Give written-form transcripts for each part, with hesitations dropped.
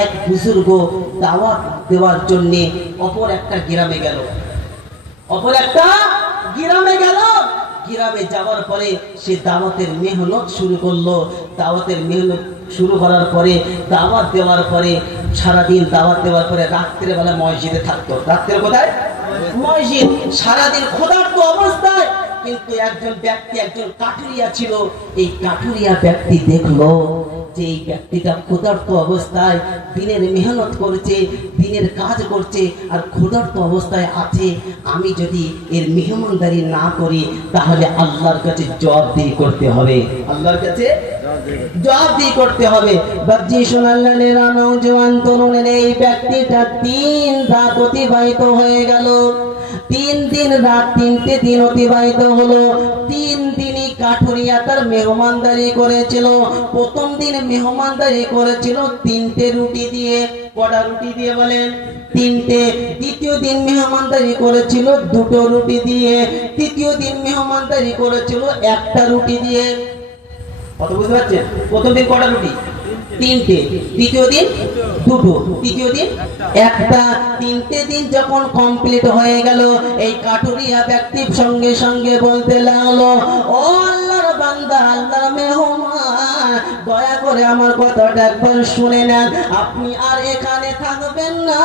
এক বুজুর্গ দাওয়াত দেওয়ার জন্য অপর একটা গ্রামে গেল। গ্রামে যাওয়ার পরে সে দাওয়াতের মেহনত শুরু করলো। দাওয়াতের মেহনত শুরু করার পরে দাওয়াত দেওয়ার পরে সারাদিন দাওয়াত দেওয়ার পরে রাত্রেবেলা মসজিদে থাকতো। রাত্রে কোথায়? মসজিদ। সারাদিন ক্ষুধার্ত অবস্থায়, কিন্তু একজন ব্যক্তি, একজন কাঠুরিয়া ছিল। এই কাঠুরিয়া ব্যক্তি দেখলো যে এই ব্যক্তিটা ক্ষুধার্ত অবস্থায় দিনের মেহনত করছে, দিনের কাজ করছে, আর ক্ষুধার্ত অবস্থায় আছে। আমি যদি এর মেহমানদারি না করি তাহলে আল্লাহর কাছে জবাবদিহি করতে হবে। আল্লাহর কাছে জবাবদিহি করতে হবে। বাচ্চি সোনাল্লানের নওজোয়ান তরুণের এই ব্যক্তিটা 3 রাত অতিবাহিত হয়ে গেল। 3 দিন রাত, 3টে দিন অতিবাহিত হলো। 3 দিনই কাঠুরিয়া তার মেহমানদারি করেছিল। প্রথম দিন মেহমানদারি করেছিল 3টে রুটি দিয়ে। কটা রুটি দিয়ে বলেন? 3টে। দ্বিতীয় দিন মেহমানদারি করেছিল 2টো রুটি দিয়ে। তৃতীয় দিন মেহমানদারি করেছিল 1টা রুটি দিয়ে। কত বুঝতে পারছেন? প্রথম দিন কটা রুটি? 3টে। দ্বিতীয় দিন 2টো। তৃতীয় দিন 1টা। 3টে দিন যখন কমপ্লিট হয়ে গেল, এই কাঠুরিয়া ব্যক্তির সঙ্গে সঙ্গে বলতে লাগলো, ও আল্লাহর বান্দা, আল্লাহর মেহমান, দয়া করে আমার কথাটা একবার শুনে নেন। আপনি আর এখানে থাকবেন না,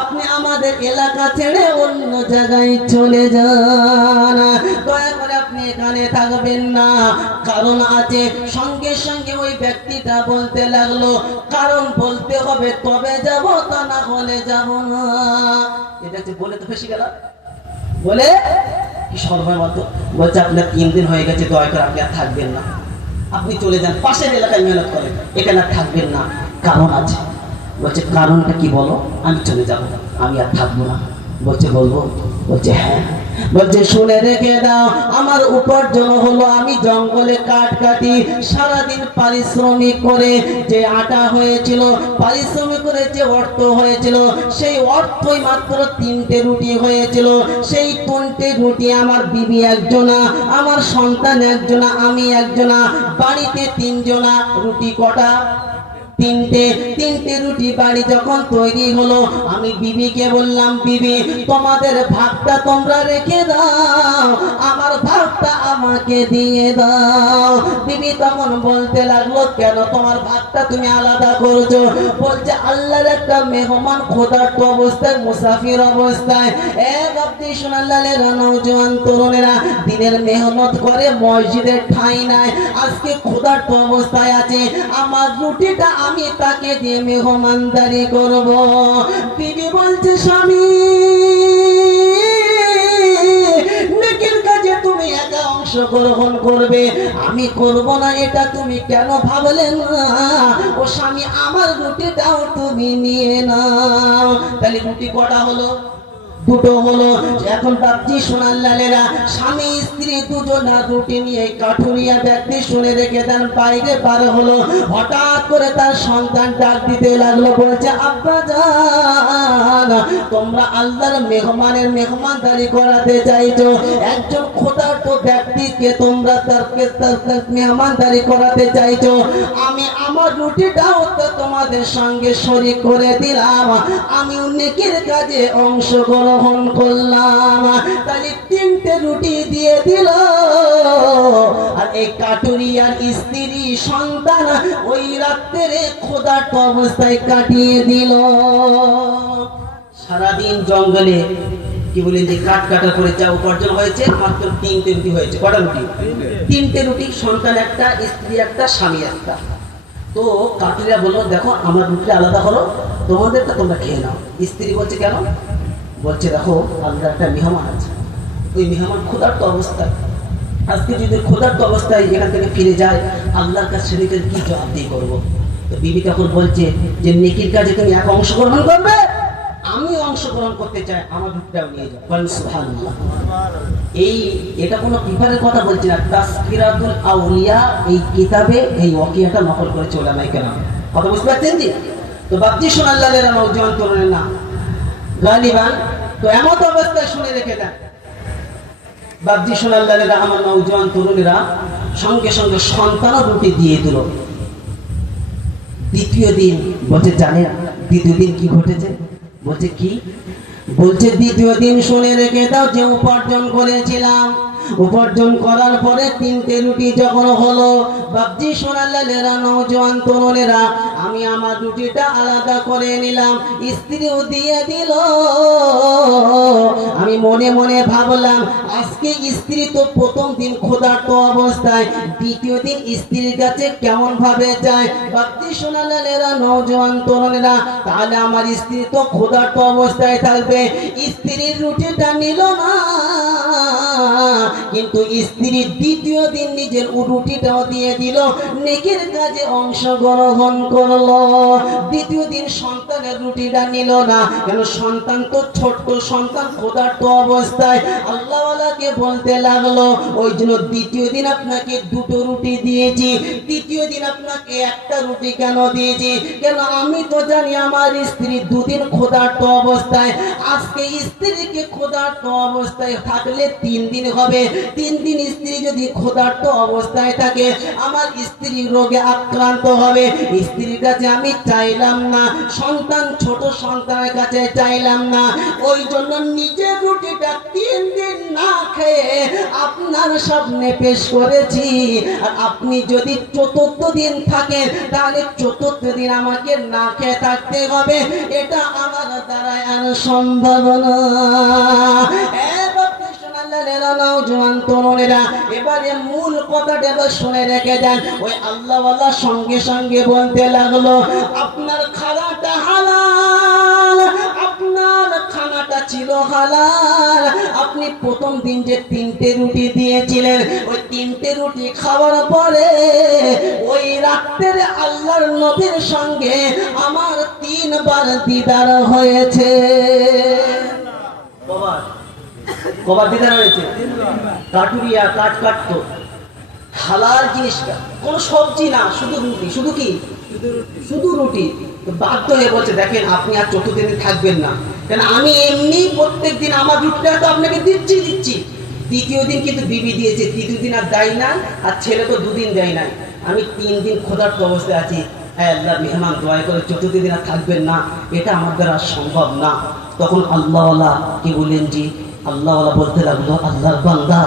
আপনি আমাদের এলাকা ছেড়ে অন্য জায়গায় চলে যান। দয়া করে আপনি এখানে থাকবেন না, কারণ আছে। সঙ্গে সঙ্গে ওই ব্যক্তিটা বলতে লাগলো, কারণ বলতে হবে তবে যাব, তা না হলে যাব না। এটা বলে তো ফেসে গেল। বলে কি সময় মতো বলছে, আপনার 3 দিন হয়ে গেছে, দয়া করে আপনি আর থাকবেন না, আপনি চলে যান, পাশের এলাকায় মেহনত করেন, এখানে আর থাকবেন না, কারণ আছে। বলছে কারণটা কি বলো? আমি চলে যাব, আমি আর থাকবো না। বলছে বলবো? বলছে হ্যাঁ। বলছে শুনে রেখে দাও, আমার উপার্জন হলো আমি জঙ্গলে কাঠ কাটি, সারাদিন পারিশ্রমিক করে যে আটা হয়েছিল, পারিশ্রমিক করে যে অর্থ হয়েছিল, সেই অর্থই মাত্র 3টে রুটি হয়েছিল। সেই 3টে রুটি আমার বিবি একজনা, আমার সন্তান একজনা, আমি একজনা, বাড়িতে 3 জনা। রুটি কটা? 3টে। 3টে রুটি বাড়ি যখন তৈরি হলো, আমি বিবিকে বললাম, বিবি তোমাদের ভাগটা তোমরা রেখে দাও, আমার ভাগটা আমাকে দিয়ে দাও। বিবি তখন বলতে লাগলো, কেন তোমার ভাগটা তুমি আলাদা করছো? বলছে আল্লাহর একটা মেহমান ক্ষুধার্ত অবস্থায়, মুসাফির অবস্থায়, এক আপনি সোনাল্লালের নওজোয়ান তরুণেরা দিনের মেহনত করে, মসজিদের ঠাঁই নাই, আজকে ক্ষুধার্ত অবস্থায় আছে, আমার রুটিটা আমি তাকে দিয়ে মেহমানদারি করব। বিবি বলছে, স্বামী নেকির কাজে তুমি একা অংশগ্রহণ করবে, আমি করব না, এটা তুমি কেন ভাবলেন না? ও স্বামী, আমার রুটিটাও তুমি নিয়ে নাও। তাহলে রুটি কটা হলো? 2টো হলো। এখন বাপজি সোনাল্লালেরা স্বামী স্ত্রী দুজনা রুটি নিয়ে কাঠুরিয়া ব্যক্তি শুনে রেখে দেন, বাইরে বার হলো। হঠাৎ করে তার সন্তান ডাক দিতে লাগলো, বলছে আব্বা জান, তোমরা আল্লাহর মেহমানের মেহমানদারি করাতে চাইছো, একজন ক্ষুধার্ত ব্যক্তিকে তোমরা তার মেহমানদারি করাতে চাইছো, আমি আমার রুটিটাও তো তোমাদের সঙ্গে শরীক করে দিলাম, আমি নেকির কাজে অংশগ্রহণ করলাম। তাহলে 3টে রুটি দিয়ে দিল। আর এই কাঠুরিয়ার স্ত্রী সন্তান ওই রাত্রে ক্ষুধার্ত অবস্থায় কাটিয়ে দিল। সারাদিন জঙ্গলে কি বলেন যে কাঠ কাটার করে যা উপার্জন হয়েছে, মাত্র 3টে রুটি হয়েছে। কটা রুটি? 3টে রুটি। সন্তান একটা, স্ত্রী একটা, স্বামী একটা। তো কাঠুরিয়া বললো, দেখো আমার রুটি আলাদা হলো, তোমাদেরটা তোমরা খেয়ে নাও। স্ত্রী বলছে কেন? বলছে দেখো আল্লাহর একটা মেহমান আছে, ওই মেহমান ক্ষুধার্ত অবস্থায়, আজকে যদি ক্ষুধার্ত অবস্থায় এখান থেকে ফিরে যায়, আল্লাহর কাছে সেদিকে কি জবাবদিহি করবো? তো বিবি তখন বলছে যে নেকির কাজে তুমি এক অংশগ্রহণ করবে, আমি অংশগ্রহণ করতে চাই, আমার রুটিটাও নিয়ে যাও। বলেন সুবহানাল্লাহ। এটা কোনো পেপারের কথা বলছি না, তাসকিরাতুল আউলিয়া এই কিতাবে এই ওয়াকিয়াটা নকল করেছে উলামায়ে কেরাম। কথা বুঝতে পারছেন জি? তো বাপজি সোনাল্লালের নওজোয়ান তরুণের নাম গালিবান। তো এমত অবস্থায় শুনে রেখে দেন, বাপজি সোনাল্লালেরা আমার নওজোয়ান তরুণেরা সঙ্গে সঙ্গে সন্তানও রুটি দিয়ে দিল। দ্বিতীয় দিন বলছে জানেন দ্বিতীয় দিন কি ঘটেছে? বলছে কি? বলছে দ্বিতীয় দিন শুনে রেখে দাও যে উপার্জন করেছিলাম, উপার্জন করার পরে 3টে রুটি যখন হলো, বাপজি সোনালালেরা নওজোয়ান তরুণেরা, আমি আমার রুটিটা আলাদা করে নিলাম, স্ত্রীও দিয়ে দিল। আমি মনে মনে ভাবলাম আজকে স্ত্রী তো প্রথম দিন ক্ষুধার্ত অবস্থায়, দ্বিতীয় দিন স্ত্রীর কাছে কেমন ভাবে যায়। বাপজি সোনালালেরা নওজোয়ান তরুণেরা, তাহলে আমার স্ত্রী তো ক্ষুধার্ত অবস্থায় থাকবে। স্ত্রীর রুটিটা নিল না, কিন্তু স্ত্রী দ্বিতীয় দিন নিজের রুটিটাও দিয়ে দিল, নেকির কাজে অংশগ্রহণ করলো। দ্বিতীয় দিন সন্তানের রুটিটা নিল না, কেন? সন্তান তো ছোট্ট সন্তান, ক্ষুধার্ত অবস্থায়। আল্লাহওয়ালাকে বলতে লাগলো, ওই জন্য দ্বিতীয় দিন আপনাকে 2টো রুটি দিয়েছি, তৃতীয় দিন আপনাকে 1টা রুটি কেন দিয়েছি? কেন? আমি তো জানি আমার স্ত্রী 2 দিন ক্ষুধার্ত অবস্থায়, আজকে স্ত্রীকে ক্ষুধার্ত অবস্থায় থাকলে 3 দিন হবে। 3 দিন স্ত্রী যদি ক্ষুধার্ত অবস্থায় থাকে, আমার স্ত্রী রোগে আক্রান্ত হবে। স্ত্রীর কাছে আমি চাইলাম না, সন্তান ছোট সন্তানের কাছে চাইলাম না, ওই জন্য নিজের রুটিটা 3 দিন না খেয়ে আপনার সামনে পেশ করেছি। আর আপনি যদি 4র্থ দিন থাকেন, তাহলে 4র্থ দিন আমাকে না খেয়ে থাকতে হবে, এটা আমার দ্বারা আর সম্ভব না। নওজোয়ান তরুণেরা, এবারে মূল কথাটা শুনে রেখে দেন। ওই আল্লাহওয়ালা সঙ্গে সঙ্গে বলতে লাগলো, আপনার খানাটা হালাল, আপনার খানাটা ছিল হালাল। আপনি প্রথম দিন যে 3টে রুটি দিয়েছিলেন, ওই 3টে রুটি খাওয়ার পরে ওই রাত্রে আল্লাহর নবীর সঙ্গে আমার 3 বার দিদার হয়েছে। কবার দিদার হয়েছে? কাটুরিয়া কাট কাটতো, হালাল জিনিসটা, কোনো সবজি না, শুধু রুটি। শুধু কি? শুধু রুটি। বাধ্য হয়ে বলছে, দেখেন আপনি আর 4র্থ দিন থাকবেন না, কেন আমি এমনি প্রত্যেক দিন আমার রুটিটা তো আপনাকে দিচ্ছি। তৃতীয় দিন কিন্তু বিবি দিয়েছে, তৃতীয় দিন আর দেয় না, আর ছেলে তো 2 দিন দেয় নাই। আমি 3 দিন ক্ষুধার্ত অবস্থায় আছি, আল্লাহ মেহমান দয়া করে 4র্থ দিন আর থাকবেন না, এটা আমার দ্বারা সম্ভব না। তখন আল্লাহওয়ালা কি বললেন? জি। আল্লাহওয়ালা বলতে লাগলো, আল্লাহর বান্দা,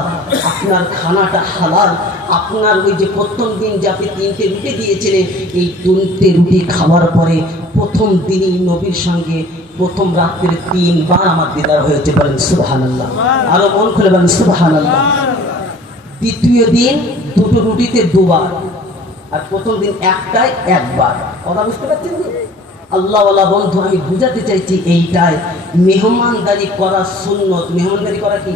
আপনার খানাটা হালাল, আপনার ওই যে প্রথম দিন যে আপনি 3টে রুটি দিয়েছিলেন, এই 3টে রুটি খাওয়ার পরে প্রথম দিনই নবীর সঙ্গে প্রথম রাত্রে 3 বার আমার দিদার হয়েছে। বলেন সুবহানাল্লাহ, আরো মন খুলে বলেন সুবহানাল্লাহ। দ্বিতীয় দিন 2টো রুটিতে 2 বার, আর প্রথম দিন 1টায় 1 বার। কথা বুঝতে পারছেন? আল্লাহওয়ালা বন্ধু, আমি বুঝাতে চাইছি এইটাই, মেহমানদারি করা সুন্নত। মেহমানদারি করা কি?